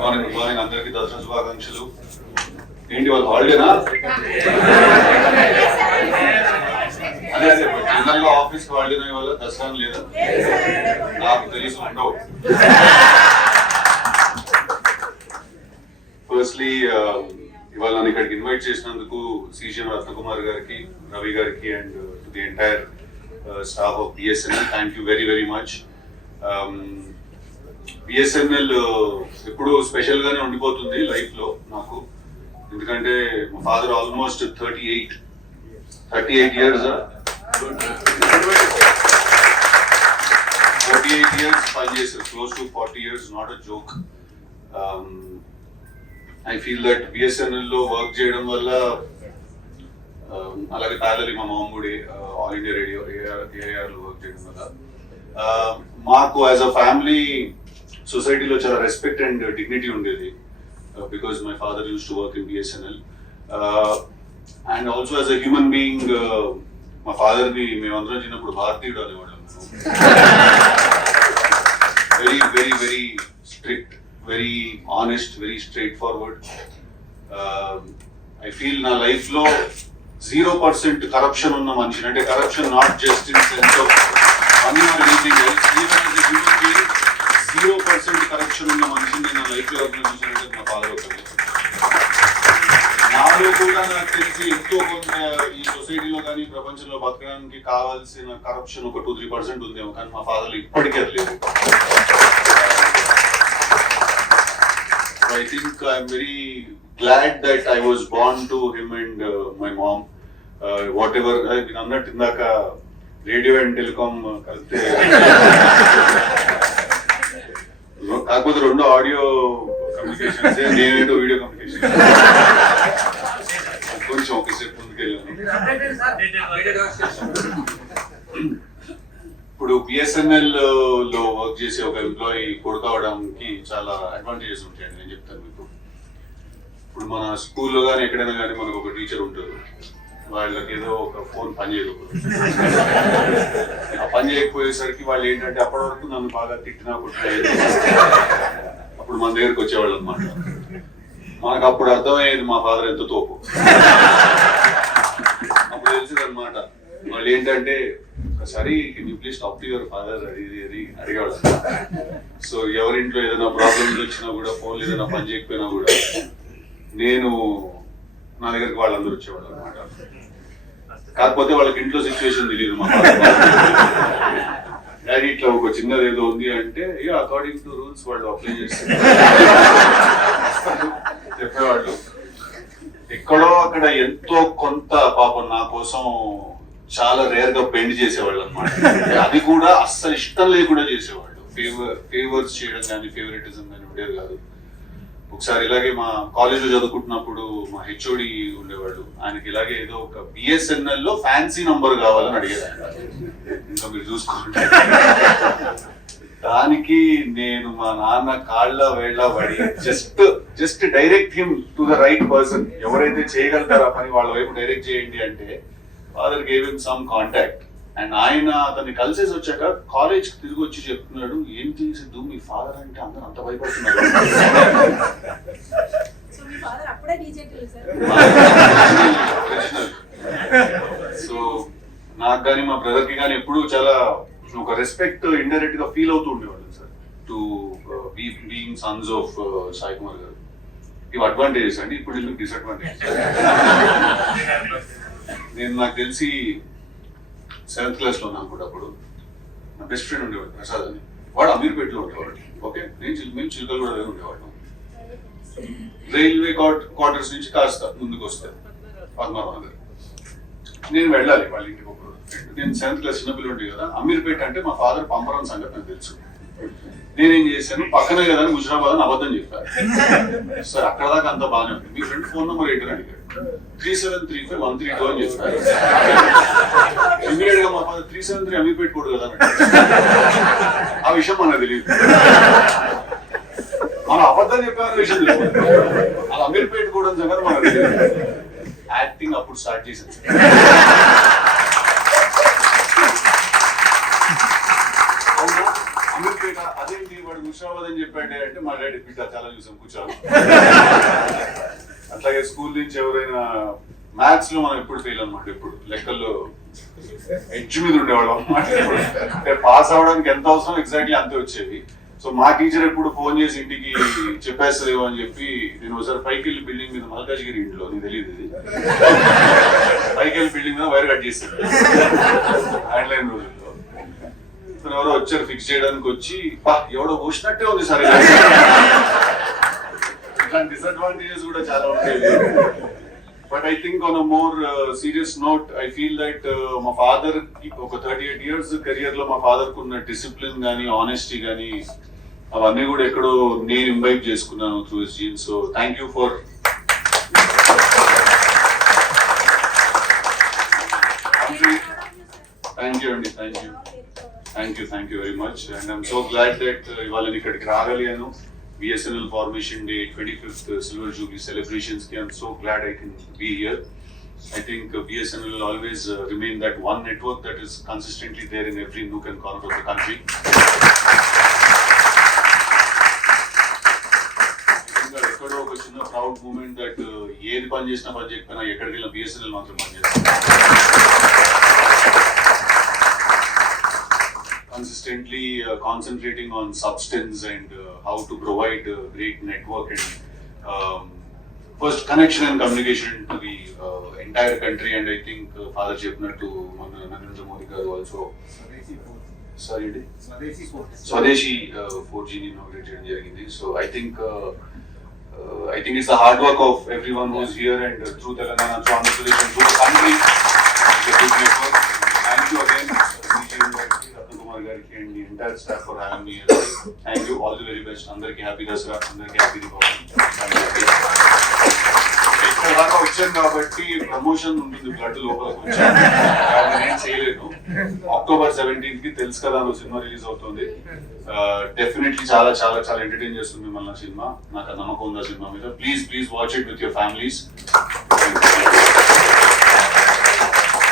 Morning అందరికి దసరా శుభాకాంక్షలు. ఏంటి వాళ్ళు హాలిడేనా? అదే జనరల్ గా ఆఫీస్ కి హాలిడే వాళ్ళ దసరా లేదా? నాకు తెలిసి ఉండవు. ఫస్ట్లీ ఇవాళ నన్ను ఇక్కడికి ఇన్వైట్ చేసినందుకు సీజన్ రత్నకుమార్ గారికి, రవి గారికి and to the entire staff of BSNL, thank you very very much. BSNL ఎప్పుడు స్పెషల్ గానే ఉండిపోతుంది లైఫ్ లో నాకు. ఎందుకంటే మా ఫాదర్ ఆల్మోస్ట్ 38 ఇయర్స్ 48 ఇయర్స్ పనిచేశారు, close to 40 years, not a joke. I feel that BSNL లో వర్క్ చేయడం వల్ల, అలాగే ప్యారలీ మా మామ కూడా ఆల్ ఇండియా రేడియో AIR లో వర్క్ చేయడం వల్ల మాకు యాజ్ అ ఫ్యామిలీ సొసైటీలో చాలా రెస్పెక్ట్ అండ్ డిగ్నిటీ ఉండేది. Because my father used to work in BSNL and also as a human being మా ఫాదర్ ని మేమందరం చిన్నప్పుడు భారతీయుడు అనేవాళ్ళం. Very very very strict, very honest, very straightforward. I feel నా లైఫ్ లో 0% కరప్షన్ ఉన్న మనిషిని, అంటే corruption not just in sense of money or anything else, even as a human being 0% corruption ఉన్న మనిషిని నేను నా లైఫ్ లో చూసినట్టు మా ఫాదర్ అవుతుంది. నాలో కూడా నాకు తెలిసి ఎంతో కొంత ఈ సొసైటీలో కానీ ప్రపంచంలో బతకడానికి కావాల్సిన కరప్షన్ ఒక 2-3% ఉందేమో, కానీ మా ఫాదర్ ఇప్పటికీ అది లేదు. I think I'm very glad that I was born to him and my mom. Whatever నేను అన్నట్టు ఇందాక రేడియో అండ్ టెలికాం కలిస్తే, కాకపోతే రెండు ఆడియో కమ్యూనికేషన్స్, నేనేంటో వీడియో కమ్యూనికేషన్. కొంచెం ఒకసేపు ముందుకెళ్ళాను. ఇప్పుడు BSNL లో వర్క్ చేసే ఒక ఎంప్లాయీ కొడుకు అవడానికి చాలా అడ్వాంటేజెస్ ఉంటాయండి. నేను చెప్తాను మీకు. ఇప్పుడు మన స్కూల్లో కానీ ఎక్కడైనా కానీ మనకు ఒక టీచర్ ఉంటారు, వాళ్ళకి ఏదో ఒక ఫోన్ పని చేయకపోతే, ఆ పని చేయకపోయేసరికి వాళ్ళు ఏంటంటే అప్పటి వరకు నన్ను బాగా తిట్టినా కొట్టినా అప్పుడు మన దగ్గరికి వచ్చేవాళ్ళు అనమాట. మనకు అప్పుడు అర్థమయ్యేది మా ఫాదర్ ఎంత తోపు. అప్పుడు తెలిసింది అనమాట వాళ్ళు ఏంటంటే, సరే can you please talk to your father అది అడిగేవాళ్ళు. సో ఎవరింట్లో ఏదైనా ప్రాబ్లమ్స్ వచ్చినా కూడా, ఫోన్లో ఏదైనా పని చేయకపోయినా కూడా నేను నా దగ్గరికి వాళ్ళందరూ వచ్చేవాళ్ళు అనమాట. కాకపోతే వాళ్ళకి ఇంట్లో సిచ్యువేషన్ తెలియదు. మా డాడీ ఇట్లా ఒక చిన్నది ఏదో ఉంది అంటే, అకార్డింగ్ టు రూల్స్ వాళ్ళు అప్లై చేస్తారు చెప్పేవాళ్ళు. ఎక్కడో అక్కడ ఎంతో కొంత పాపం నా కోసం చాలా రేర్ గా బెండ్ చేసేవాళ్ళు అనమాట. అది కూడా అస్సలు ఇష్టం లేకుండా చేసేవాళ్ళు. ఫేవర్స్ చేయడం కానీ ఫేవరెటిజం కానీ ఉండేది కాదు. ఒకసారి ఇలాగే మా కాలేజ్ లో చదువుకుంటున్నప్పుడు మా HOD ఉండేవాళ్ళు, ఆయనకి ఇలాగే ఏదో ఒక BSNL లో ఫ్యాన్సీ నంబర్ కావాలని అడిగేది. ఇంకా మీరు చూసుకోండి. దానికి నేను మా నాన్న కాళ్ళ వేళ్ళ పడి just direct him to the right person, ఎవరైతే చేయగలుగుతారో ఆ పని వాళ్ళ వైపు డైరెక్ట్ చేయండి అంటే father gave him some contact. And ఆయన అతన్ని కలిసేసి వచ్చాక కాలేజ్ కి తిరిగి వచ్చి చెప్తున్నాడు, ఏంటి సిద్ధు మీ ఫాదర్ అంటే అందరూ అంత భయపడుతున్నారు. సో నాకు కానీ మా బ్రదర్ కి కానీ ఎప్పుడు చాలా ఒక రెస్పెక్ట్ ఇండైరెక్ట్ గా ఫీల్ అవుతూ ఉండేవాళ్ళు sir, to being Sons of Sai Kumar గారు. ఇవి అడ్వాంటేజెస్ అండి. ఇప్పుడు వీళ్ళకి డిసడ్వాంటేజెస్. నేను నాకు తెలిసి 7th క్లాస్ లో ఉన్నాను కూడా. అప్పుడు నా బెస్ట్ ఫ్రెండ్ ఉండేవాడు ప్రసాద్ అని, వాడు అమీర్పేటలో ఉండేవాడు. ఓకే, మేము చిలుకలు కూడా ఉండేవాడు. రైల్వే క్వార్టర్స్ నుంచి కాస్త ముందుకు వస్తే పద్మారావు నగర్ నేను వెళ్ళాలి వాళ్ళ ఇంటికి. ఒకరు నేను 7th క్లాస్ చిన్నపిల్లలు ఉండే కదా. అమీర్పేట అంటే మా ఫాదర్ పంపరం సంగతి నాకు తెలుసు. నేనేం చేశాను, పక్కనే కదా అని హుజరాబాద్ అని అబద్ధం చెప్పాను. సార్ అక్కడ దాకా అంతా బాగానే ఉంది, మీ ఫ్రెండ్ ఫోన్ నెంబర్ ఏంటని అడిగాడు. 3735-132 అని చెప్పారు. ఇమీడియట్ గా మా ఫాదర్ 373 అమీర్పేట కూడా కదా. ఆ విషయం మనకు తెలియదు, మనం అబద్ధం చెప్పామన్న విషయం తెలియదు. అది అమీర్పేట కూడా సంగతి మనకు తెలియదు. యాక్టింగ్ అప్పుడు స్టార్ట్ చేశాను. అమీర్పేట అదేంటి వాడు హుషాబాద్ అని చెప్పండి అంటే మా డాడీ బిడ్డ చాలా చూసాం కూర్చోాలి. అట్లాగే స్కూల్ నుంచి ఎవరైనా మ్యాథ్స్ లో మనం ఎప్పుడు ఫెయిల్ అనమాట, ఎప్పుడు లెక్కల్లో ఎడ్జ్ మీద ఉండేవాళ్ళం అనమాట. అంటే పాస్ అవడానికి ఎంత అవసరం ఎగ్జాక్ట్లీ అంతే వచ్చేవి. సో మా టీచర్ ఎప్పుడు ఫోన్ చేసి ఇంటికి చెప్పేస్తలేవు అని చెప్పి నేను ఒకసారి పైకి వెళ్ళి బిల్డింగ్ మీద మల్కాజ్గిరి ఇంట్లో, నీకు తెలియదు ఇది, పైకి వెళ్ళి బిల్డింగ్ మీద వైర్ కట్ చేస్తాడు హ్యాండ్లైన్ రోజుల్లో. ఎవరో వచ్చారు ఫిక్స్ చేయడానికి, వచ్చి ఎవడో పోసినట్టే ఉంది సరే. ఇట్లాంటి డిసడ్వాంటేజెస్ కూడా చాలా ఉంటాయి. But I think on a more serious note I feel that మా ఫాదర్ ఒక 38 years కెరియర్ లో మా ఫాదర్ కున్న డిసిప్లిన్ కానీ ఆనెస్టీ కానీ అవన్నీ కూడా ఎక్కడో నేను ఇంబైబ్ చేసుకున్నాను through his genes. So thank you for thank you అండి, thank you very much. And I'm so glad that ఇవాళ ఇక్కడికి రాగలిగాను. BSNL Formation Day 25th Silver Jubilee celebrations ki I'm so glad I can be here. I think BSNL will always remain that one network that is consistently there in every nook and corner of the country. ekkado oka chinna proud moment that ఏది పని చేసినా పని చేయకపోయినా ఎక్కడికి వెళ్ళినా BSNL మాత్రం పని చేస్తుంది. Consistently concentrating on substance and how to provide great network and first connection and communication to the entire country. And I think Father Chepnattu Narendra Modi garu also Swadeshi 4G inaugurate cheyadam jarigindi. So I think it's the hard work of everyone who is here and through Telangana, through Andhra Pradesh and through the country. It's a big network. Thank you again. And the entire staff for having me here. Thank you, all the very best. Andarki happy Dasara, andarki happy Diwali. ఇక్కడ దాకా వచ్చాను కాబట్టి promotion ఉంటుంది, blood లోపలికి వచ్చాను, నేను చేయలేను. October 17th కి తెలుసు కదా సినిమా రిలీజ్ అవుతుంది. డెఫినెట్లీ చాలా చాలా చాలా ఎంటర్టైన్ చేస్తుంది మిమ్మల్ని సినిమా. నాకు నమ్మకం ఉంది ఆ సినిమా మీద. Please watch it with your families.